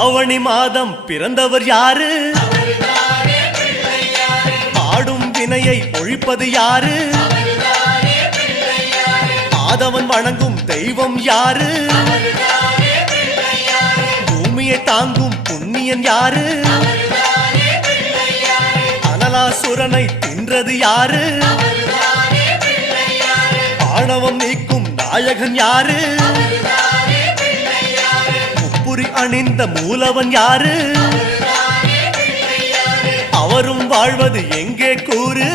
ஆவணி மாதம் பிறந்தவர் யாரு? ஆடும் வினையை ஒழிப்பது யாரு? ஆதவன் வணங்கும் தெய்வம் யாரு? பூமியை தாங்கும் புண்ணியன் யாரு? அனலாசுரனை தின்றது யாரு? ஆணவம் நீக்கும் நாயகன் யாரு? முப்புரி அணிந்த மூலவன் யாரு? அவரும் வாழ்வது எங்கே கூறு?